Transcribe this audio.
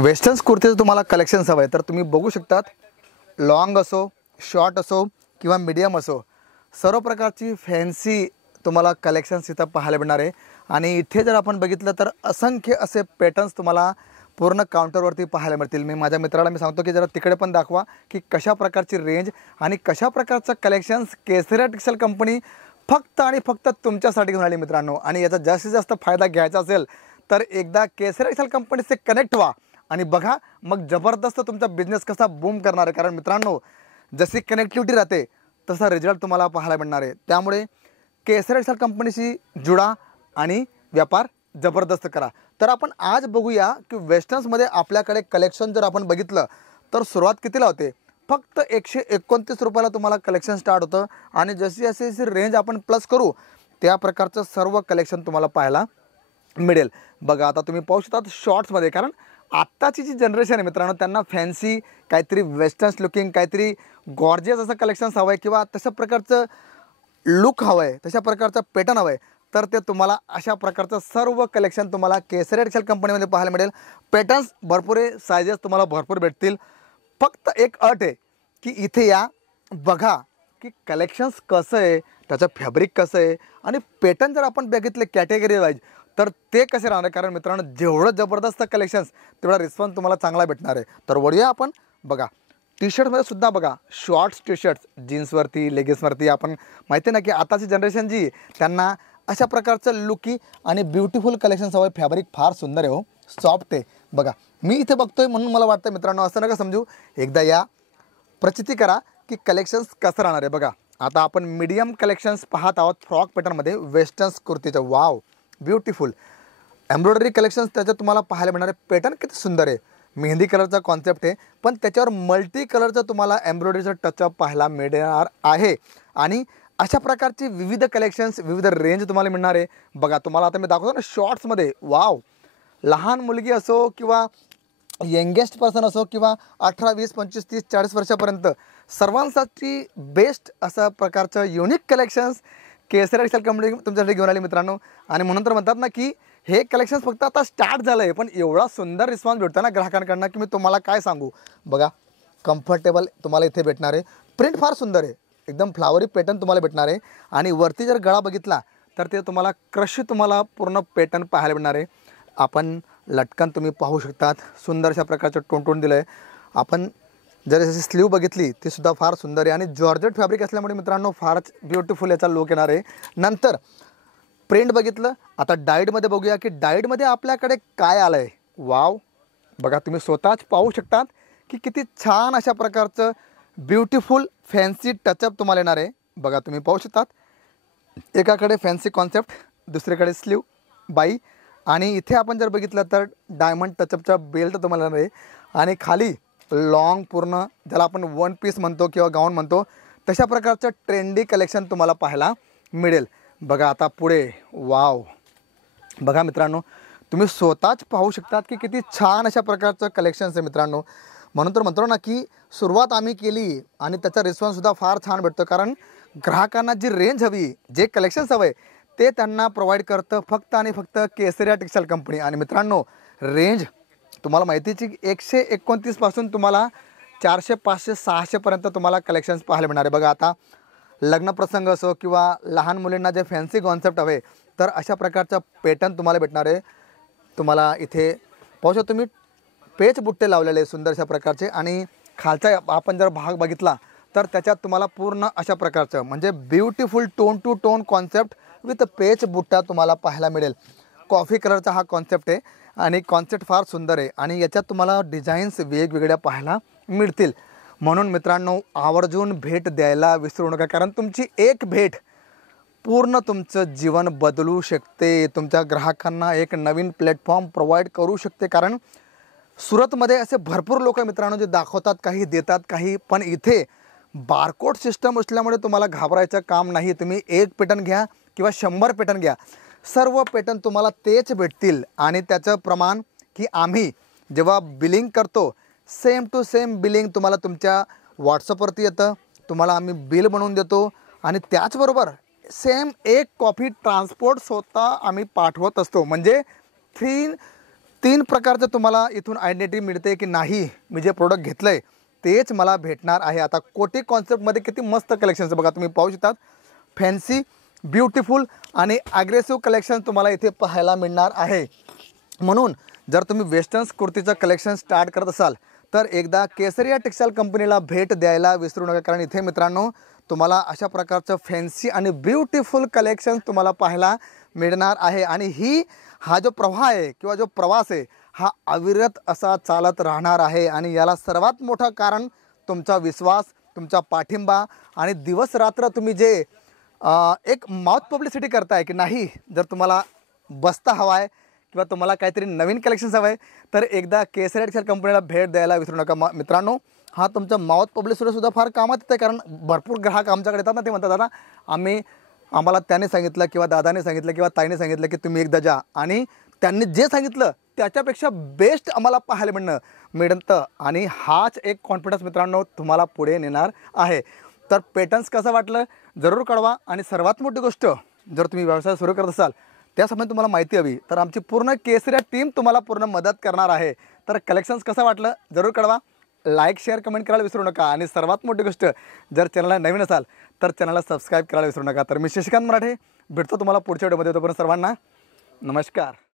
Westerns कुर्तीचं तुम्हाला collections हवं आहे तर तुम्ही बघू शकतात. लॉंग असो, शॉर्ट असो किंवा मीडियम असो, सर्व प्रकारची फॅन्सी तुम्हाला कलेक्शन्स इथं पाहायला मिळणार आहे. आणि इथे जर आपण बघितलं तर असंख्य असे पॅटर्न्स तुम्हाला पूर्ण काउंटरवरती पाहायला मिळतील. मी माझ्या मित्राला सांगतो की जरा तिकडे पण दाखवा की कशा प्रकारची रेंज आणि कशा प्रकारचं कलेक्शन्स केसरिया टेक्सटाईल कंपनी फक्त आणि फक्त तुमच्यासाठी घेऊन आली मित्रांनो. आणि याचा जास्तीत जास्त फायदा घ्यायचा असेल तर एकदा केसरिया टेक्सटाईल कंपनीचे कनेक्ट व्हा आणि बघा मग जबरदस्त तुमचा बिझनेस कसा बूम करणार आहे. कारण मित्रांनो जशी कनेक्टिव्हिटी राहते तसा रिझल्ट तुम्हाला पाहायला मिळणार आहे. त्यामुळे केसरिया टेक्सटाईल कंपनीशी जुडा आणि व्यापार जबरदस्त करा. तर आपण आज बघूया की वेस्टर्न्समध्ये आपल्याकडे कलेक्शन जर आपण बघितलं तर सुरुवात कितीला होते. फक्त 129 रुपयाला तुम्हाला कलेक्शन स्टार्ट होतं. आणि जशी जशी रेंज आपण प्लस करू त्या प्रकारचं सर्व कलेक्शन तुम्हाला पाहायला मिळेल. बघा आता तुम्ही पाहू शकता शॉर्ट्समध्ये, कारण आत्ताची जी जनरेशन आहे मित्रांनो त्यांना फॅन्सी काहीतरी वेस्टर्न्स लुकिंग काहीतरी गॉर्जियस असं कलेक्शन्स हवं आहे किंवा तशा प्रकारचं लुक हवं आहे, तशा प्रकारचं पॅटर्न हवं आहे. तर ते तुम्हाला अशा प्रकारचं सर्व कलेक्शन तुम्हाला केसरिया टेक्सटाईल कंपनीमध्ये पाहायला मिळेल. पॅटर्न्स भरपूर आहे, सायझेस तुम्हाला भरपूर भेटतील. फक्त एक अट आहे की इथे या, बघा की कलेक्शन्स कसं आहे, त्याचं फॅब्रिक कसं आहे आणि पॅटर्न जर आपण बघितले कॅटेगरी वाईज तर ते कसे राहणार आहे. कारण मित्रांनो जेवढं जबरदस्त कलेक्शन्स तेवढा रिस्पॉन्स तुम्हाला चांगला भेटणार आहे. तर वळूया आपण. बघा टी शर्टमध्ये सुद्धा बघा शॉर्ट्स टी शर्ट्स जीन्सवरती लेगिन्सवरती. आपण माहिती आहे ना की आताची जनरेशन जी त्यांना अशा प्रकारचं लुकी आणि ब्युटिफुल कलेक्शन्स हवं आहे. फॅब्रिक फार सुंदर आहे, हो सॉफ्ट आहे. बघा मी इथे बघतोय म्हणून मला वाटतं मित्रांनो असं नका समजू. एकदा या प्रचिती करा की कलेक्शन्स कसं राहणार आहे. बघा आता आपण मीडियम कलेक्शन्स पाहत आहोत फ्रॉक पॅटर्नमध्ये वेस्टर्न्स कुर्तीचं. वाव ब्युटिफुल एम्ब्रॉयडरी कलेक्शन्स त्याच्यात तुम्हाला पाहायला मिळणार आहे. पॅटर्न किती सुंदर आहे, मेहंदी कलरचा कॉन्सेप्ट आहे पण त्याच्यावर मल्टी कलरचं तुम्हाला एम्ब्रॉयडरीचं टचअप पाहायला मिळणार आहे. आणि अशा प्रकारची विविध कलेक्शन्स विविध रेंज तुम्हाला मिळणार आहे. बघा तुम्हाला आता मी दाखवतो ना शॉर्ट्समध्ये. वाव लहान मुलगी असो किंवा यंगेस्ट पर्सन असो किंवा 18, 20, 25, 30, 40 वर्षापर्यंत सर्वांसाठी बेस्ट असा प्रकारचं युनिक कलेक्शन्स केसरिया टेक्सटाईल कंपनी तुमच्यासाठी घेऊन आली मित्रांनो. आणि म्हणून तर म्हणतात ना की हे कलेक्शन्स फक्त आता स्टार्ट झालं आहे पण एवढा सुंदर रिस्पॉन्स भेटतो ना ग्राहकांकडनं की मी तुम्हाला काय सांगू. बघा कम्फर्टेबल तुम्हाला इथे भेटणार आहे. प्रिंट फार सुंदर आहे, एकदम फ्लावरी पॅटर्न तुम्हाला भेटणार आहे. आणि वरती जर गळा बघितला तर ते तुम्हाला क्रश तुम्हाला पूर्ण पॅटर्न पाहायला मिळणार आहे. आपण लटकन तुम्ही पाहू शकतात, सुंदर अशा प्रकारचं टोन दिलं आहे. आपण जर जशी स्लीव बघितली ती सुद्धा फार सुंदर आहे आणि जॉर्जेट फॅब्रिक असल्यामुळे मित्रांनो फारच ब्युटिफुल याचा लुक येणार आहे. नंतर प्रिंट बघितलं, आता डाईटमध्ये बघूया की डाईटमध्ये आपल्याकडे काय आलं आहे. वाव बघा तुम्ही स्वतःच पाहू शकतात की किती छान अशा प्रकारचं ब्युटिफुल फॅन्सी टचअप तुम्हाला येणार आहे. बघा तुम्ही पाहू शकतात एकाकडे फॅन्सी कॉन्सेप्ट, दुसरीकडे स्लीव बाई आणि इथे आपण जर बघितलं तर डायमंड टचअपचा बेल्ट तुम्हाला येणार आहे. आणि खाली लॉंग पूर्ण ज्याला आपण वन पीस म्हणतो किंवा गाऊन म्हणतो तशा प्रकारचं ट्रेंडी कलेक्शन तुम्हाला पाहायला मिळेल. बघा आता पुढे. वाव बघा मित्रांनो तुम्ही स्वतःच पाहू शकतात की किती छान अशा प्रकारचं कलेक्शन्स आहे मित्रांनो. म्हणून तर म्हणतो ना की सुरुवात आम्ही केली आणि त्याचा रिस्पॉन्ससुद्धा फार छान भेटतो. कारण ग्राहकांना जी रेंज हवी, जे कलेक्शन्स हवे ते त्यांना प्रोव्हाइड करतं फक्त आणि फक्त केसरिया टेक्सटाईल कंपनी. आणि मित्रांनो रेंज तुम्हाला माहितीची 129 पासून तुम्हाला 400, 500, 600 पर्यंत तुम्हाला कलेक्शन्स पाहायला मिळणार आहे. बघा आता लग्नप्रसंग असो किंवा लहान मुलींना जे फॅन्सी कॉन्सेप्ट हवे तर अशा प्रकारचं पॅटर्न तुम्हाला भेटणार आहे. तुम्हाला इथे पाहू शकता तुम्ही पेच बुट्टे लावलेले सुंदर अशा प्रकारचे. आणि खालचा आपण जर भाग बघितला तर त्याच्यात तुम्हाला पूर्ण अशा प्रकारचं म्हणजे beautiful tone to tone concept with पेच बुट्टा तुम्हाला पाहायला मिळेल. कॉफी कलरचा हा कॉन्सेप्ट आहे आणि कॉन्सेप्ट फार सुंदर आहे आणि याच्यात तुम्हाला डिझाईन्स वेगवेगळ्या पाहायला मिळतील. म्हणून मित्रांनो आवर्जून भेट द्यायला विसरू नका. कारण तुमची एक भेट पूर्ण तुमचं जीवन बदलू शकते, तुमच्या ग्राहकांना एक नवीन प्लॅटफॉर्म प्रोव्हाइड करू शकते. कारण सुरतमध्ये असे भरपूर लोक मित्रांनो जे दाखवतात काही देतात काही, पण इथे बारकोड सिस्टम असल्यामुळे तुम्हाला घाबरायचं काम नाही. तुम्ही एक पॅटर्न घ्या किंवा 100 पॅटर्न घ्या, सर्व पॅटर्न तुम्हाला तेच भेटतील. आणि त्याचं प्रमाण की आम्ही जेव्हा बिलिंग करतो सेम टू सेम बिलिंग तुम्हाला तुमच्या व्हॉट्सअपवरती येतं, तुम्हाला आम्ही बिल बनवून देतो. आणि त्याचबरोबर सेम एक कॉपी ट्रान्सपोर्ट स्वतः आम्ही पाठवत असतो. म्हणजे 3 3 प्रकारचं तुम्हाला इथून आयडेंटिटी मिळते की नाही मी जे प्रोडक्ट घेतलं आहे तेच मला भेटणार आहे. आता कोटी कॉन्सेप्टमध्ये किती मस्त कलेक्शन्स बघा, तुम्ही पाहू शकतात. फॅन्सी, ब्युटिफुल आणि ॲग्रेसिव्ह कलेक्शन तुम्हाला इथे पाहायला मिळणार आहे. म्हणून जर तुम्ही वेस्टर्न्स कुर्तीचं कलेक्शन स्टार्ट करत असाल तर एकदा केसरिया टेक्सटाईल कंपनीला भेट द्यायला विसरू नका, कारण इथे मित्रांनो तुम्हाला अशा प्रकारचं फॅन्सी आणि ब्युटिफुल कलेक्शन तुम्हाला पाहायला मिळणार आहे. आणि हा जो प्रवाह आहे किंवा जो प्रवास आहे हा अविरत असा चालत राहणार आहे. आणि याला सर्वात मोठं कारण तुमचा विश्वास, तुमचा पाठिंबा आणि दिवस रात्र तुम्ही जे एक माउथ पब्लिसिटी करताय की नाही. जर तुम्हाला बस्ता हवा आहे किंवा तुम्हाला काहीतरी नवीन कलेक्शन्स हवं आहे तर एकदा केसरिया टेक्सटाईल कंपनीला भेट द्यायला विसरू नका. मित्रांनो हा तुमचा माउथ पब्लिसिटीसुद्धा फार कामात येतं, कारण भरपूर ग्राहक आमच्याकडे येतात ना, ते म्हणतात दादा आम्हाला त्याने सांगितलं किंवा दादाने सांगितलं किंवा ताईने सांगितलं की तुम्ही एकदा जा, आणि त्यांनी जे सांगितलं त्याच्यापेक्षा बेस्ट आम्हाला पाहायला मिळतं. आणि हाच एक कॉन्फिडन्स मित्रांनो तुम्हाला पुढे नेणार आहे. तर पॅटर्न्स कसं वाटलं जरूर कळवा. आणि सर्वात मोठी गोष्ट, जर तुम्ही व्यवसाय सुरू करत असाल त्यासंबंधी तुम्हाला माहिती हवी तर आमची पूर्ण केसरिया टीम तुम्हाला पूर्ण मदत करणार आहे. तर कलेक्शन्स कसं वाटलं जरूर कळवा. लाईक, शेअर, कमेंट करायला विसरू नका. आणि सर्वात मोठी गोष्ट, जर चॅनलला नवीन असाल तर चॅनलला सबस्क्राईब करायला विसरू नका. तर मी शशिकांत मराठे भेटतो तुम्हाला पुढच्या व्हिडिओमध्ये. तोपर्यंत सर्वांना नमस्कार.